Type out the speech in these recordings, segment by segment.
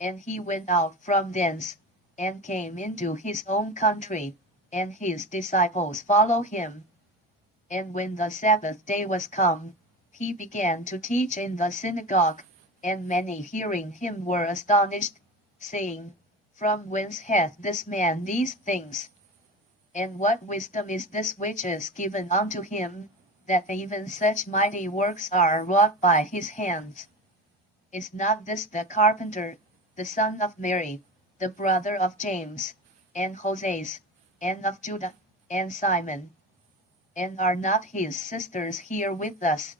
And he went out from thence, and came into his own country, and his disciples followed him. And when the Sabbath day was come, he began to teach in the synagogue, and many hearing him were astonished, saying, From whence hath this man these things? And what wisdom is this which is given unto him, that even such mighty works are wrought by his hands? Is not this the carpenter, the son of Mary, the brother of James, and Joses, and of Judah, and Simon? And are not his sisters here with us?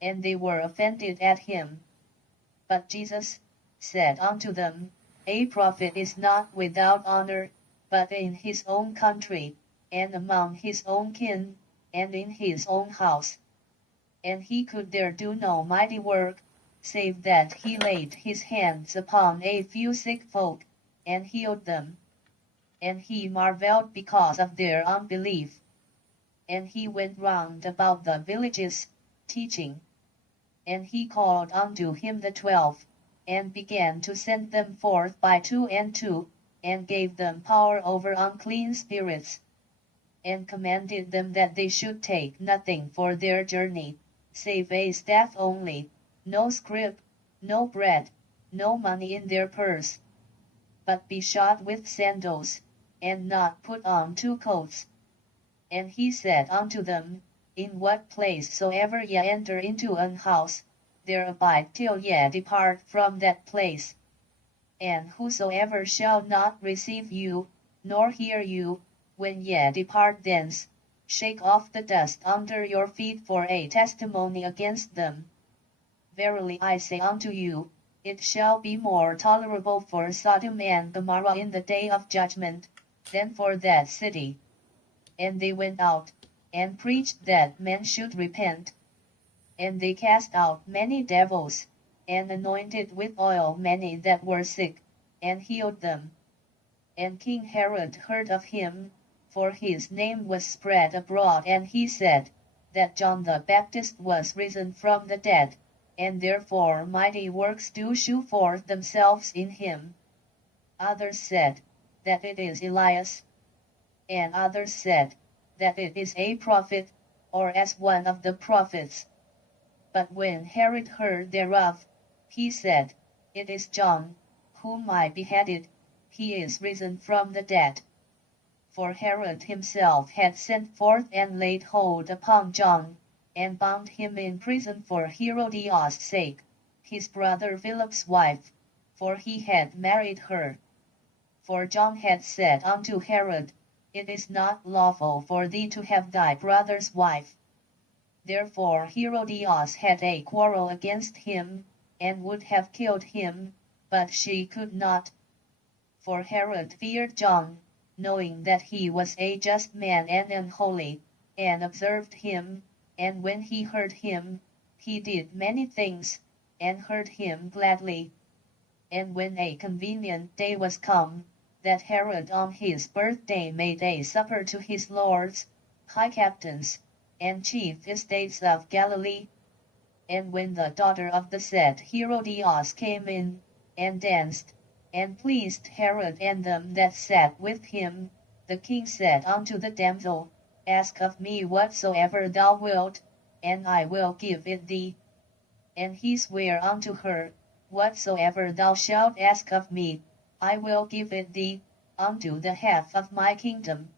And they were offended at him. But Jesus said unto them, A prophet is not without honor, but in his own country, and among his own kin, and in his own house. And he could there do no mighty work, save that he laid his hands upon a few sick folk, and healed them. And he marveled because of their unbelief. And he went round about the villages, teaching. And he called unto him the 12, and began to send them forth by 2 and 2, and gave them power over unclean spirits, and commanded them that they should take nothing for their journey, save a staff only, no scrip, no bread, no money in their purse, but be shod with sandals, and not put on 2 coats. And he said unto them, In what place soever ye enter into an house, there abide till ye depart from that place. And whosoever shall not receive you, nor hear you, when ye depart thence, shake off the dust under your feet for a testimony against them. Verily I say unto you, it shall be more tolerable for Sodom and Gomorrah in the day of judgment, than for that city. And they went out, and preached that men should repent. And they cast out many devils, and anointed with oil many that were sick, and healed them. And King Herod heard of him, for his name was spread abroad, and he said, that John the Baptist was risen from the dead, and therefore mighty works do shew forth themselves in him. Others said, that it is Elias. And others said, that it is a prophet, or as one of the prophets. But when Herod heard thereof, he said, It is John, whom I beheaded, he is risen from the dead. For Herod himself had sent forth and laid hold upon John, and bound him in prison for Herodias' sake, his brother Philip's wife, for he had married her. For John had said unto Herod, It is not lawful for thee to have thy brother's wife. Therefore Herodias had a quarrel against him, and would have killed him, but she could not. For Herod feared John, knowing that he was a just man and unholy, and observed him, and when he heard him, he did many things, and heard him gladly. And when a convenient day was come, that Herod on his birthday made a supper to his lords, high captains, and chief estates of Galilee. And when the daughter of the said Herodias came in, and danced, and pleased Herod and them that sat with him, the king said unto the damsel, Ask of me whatsoever thou wilt, and I will give it thee. And he sware unto her, Whatsoever thou shalt ask of me, I will give it thee, unto the half of my kingdom.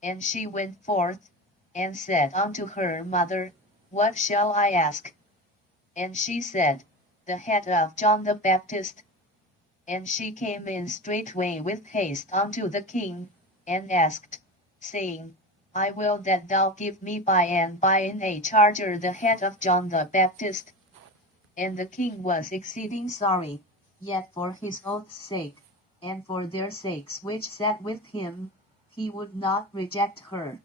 And she went forth, and said unto her mother, What shall I ask? And she said, The head of John the Baptist. And she came in straightway with haste unto the king, and asked, saying, I will that thou give me by and by in a charger the head of John the Baptist. And the king was exceeding sorry, yet for his oath's sake, and for their sakes which sat with him, he would not reject her.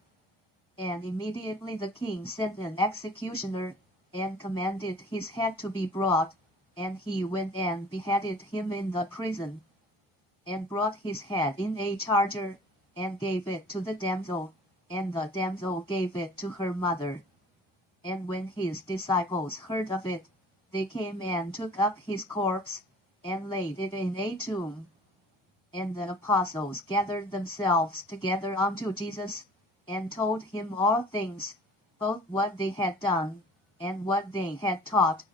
And immediately the king sent an executioner, and commanded his head to be brought, and he went and beheaded him in the prison, and brought his head in a charger, and gave it to the damsel, and the damsel gave it to her mother. And when his disciples heard of it, they came and took up his corpse, and laid it in a tomb. And the apostles gathered themselves together unto Jesus, and told him all things, both what they had done, and what they had taught.